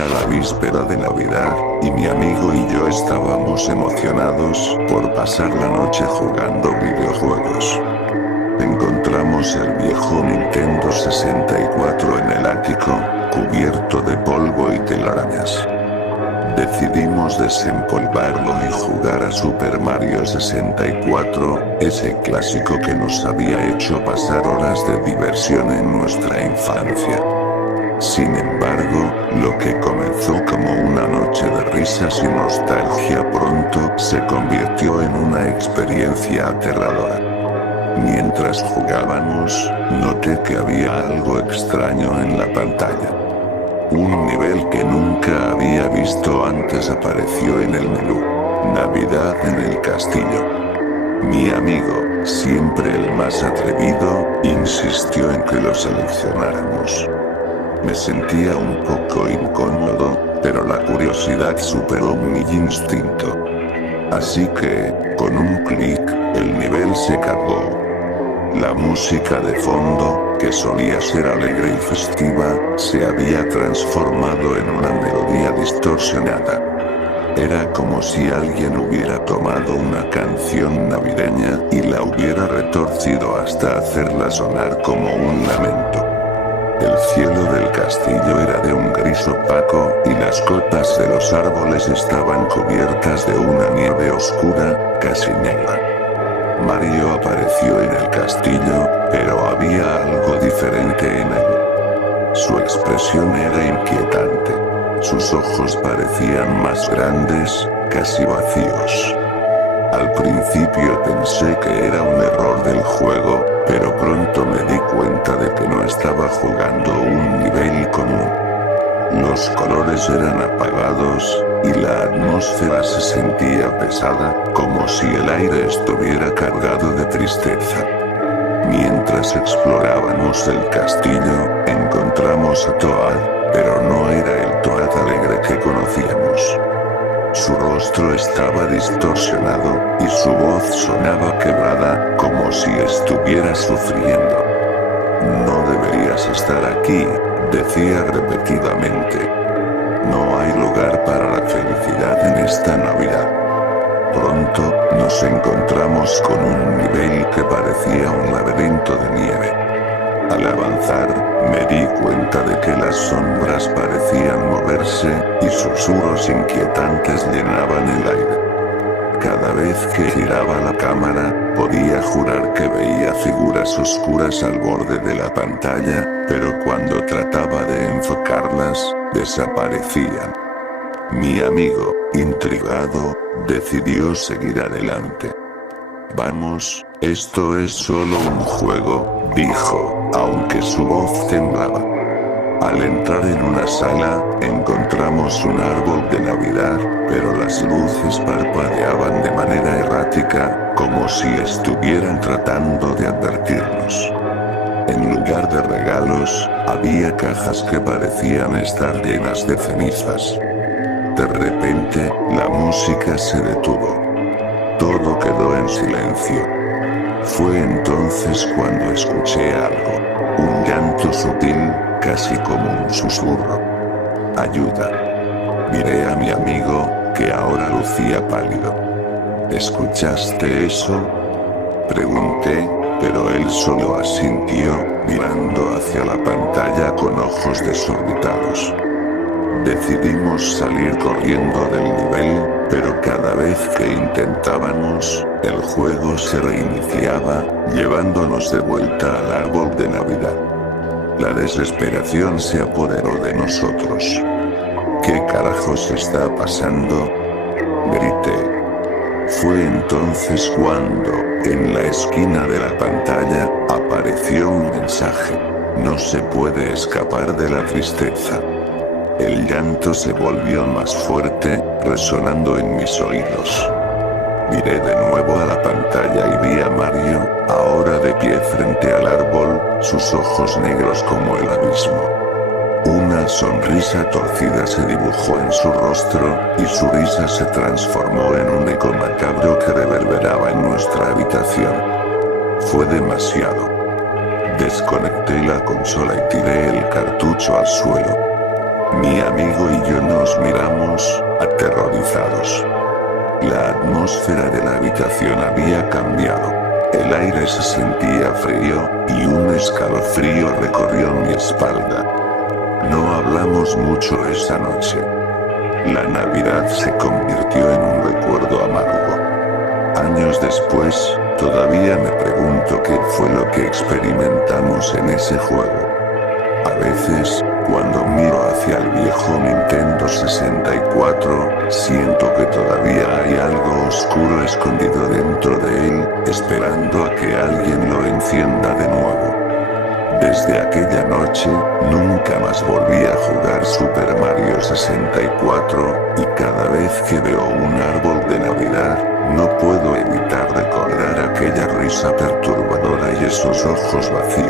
Era la víspera de Navidad, y mi amigo y yo estábamos emocionados por pasar la noche jugando videojuegos. Encontramos el viejo Nintendo 64 en el ático, cubierto de polvo y telarañas. Decidimos desempolvarlo y jugar a Super Mario 64, ese clásico que nos había hecho pasar horas de diversión en nuestra infancia. Sin embargo, lo que comenzó como una noche de risas y nostalgia pronto se convirtió en una experiencia aterradora. Mientras jugábamos, noté que había algo extraño en la pantalla. Un nivel que nunca había visto antes apareció en el menú. Navidad en el castillo. Mi amigo, siempre el más atrevido, insistió en que lo seleccionáramos. Me sentía un poco incómodo, pero la curiosidad superó mi instinto. Así que, con un clic, el nivel se cargó. La música de fondo, que solía ser alegre y festiva, se había transformado en una melodía distorsionada. Era como si alguien hubiera tomado una canción navideña y la hubiera retorcido hasta hacerla sonar como un lamento. El cielo del castillo era de un gris opaco, y las copas de los árboles estaban cubiertas de una nieve oscura, casi negra. Mario apareció en el castillo, pero había algo diferente en él. Su expresión era inquietante. Sus ojos parecían más grandes, casi vacíos. Al principio pensé que era un error del juego, pero pronto me di cuenta de que no estaba jugando un nivel común. Los colores eran apagados, y la atmósfera se sentía pesada, como si el aire estuviera cargado de tristeza. Mientras explorábamos el castillo, encontramos a Toad, pero no era el Toad alegre que conocíamos. Su rostro estaba distorsionado, y su voz sonaba quebrada, como si estuviera sufriendo. No deberías estar aquí, decía repetidamente. No hay lugar para la felicidad en esta Navidad. Pronto, nos encontramos con un nivel que parecía un laberinto de nieve. Al avanzar, me di cuenta de que las sombras parecían moverse, y susurros inquietantes llenaban el aire. Cada vez que giraba la cámara, podía jurar que veía figuras oscuras al borde de la pantalla, pero cuando trataba de enfocarlas, desaparecían. Mi amigo, intrigado, decidió seguir adelante. Vamos, esto es solo un juego, dijo, aunque su voz temblaba. Al entrar en una sala, encontramos un árbol de Navidad, pero las luces parpadeaban de manera errática, como si estuvieran tratando de advertirnos. En lugar de regalos, había cajas que parecían estar llenas de cenizas. De repente, la música se detuvo. Todo quedó en silencio. Fue entonces cuando escuché algo. Un llanto sutil, casi como un susurro. Ayuda. Miré a mi amigo, que ahora lucía pálido. ¿Escuchaste eso?, pregunté, pero él solo asintió, mirando hacia la pantalla con ojos desorbitados. Decidimos salir corriendo del nivel, pero cada vez que intentábamos, el juego se reiniciaba, llevándonos de vuelta al árbol de Navidad. La desesperación se apoderó de nosotros. ¿Qué carajos está pasando?, grité. Fue entonces cuando, en la esquina de la pantalla, apareció un mensaje. No se puede escapar de la tristeza. El llanto se volvió más fuerte, resonando en mis oídos. Miré de nuevo a la pantalla y vi a Mario, ahora de pie frente al árbol, sus ojos negros como el abismo. Una sonrisa torcida se dibujó en su rostro, y su risa se transformó en un eco macabro que reverberaba en nuestra habitación. Fue demasiado. Desconecté la consola y tiré el cartucho al suelo. Mi amigo y yo nos miramos, aterrorizados. La atmósfera de la habitación había cambiado. El aire se sentía frío, y un escalofrío recorrió mi espalda. No hablamos mucho esa noche. La Navidad se convirtió en un recuerdo amargo. Años después, todavía me pregunto qué fue lo que experimentamos en ese juego. A veces, cuando miro hacia el viejo Nintendo 64, siento que todavía hay algo oscuro escondido dentro de él, esperando a que alguien lo encienda de nuevo. Desde aquella noche, nunca más volví a jugar Super Mario 64, y cada vez que veo un árbol de Navidad, no puedo evitar recordar aquella risa perturbadora y esos ojos vacíos.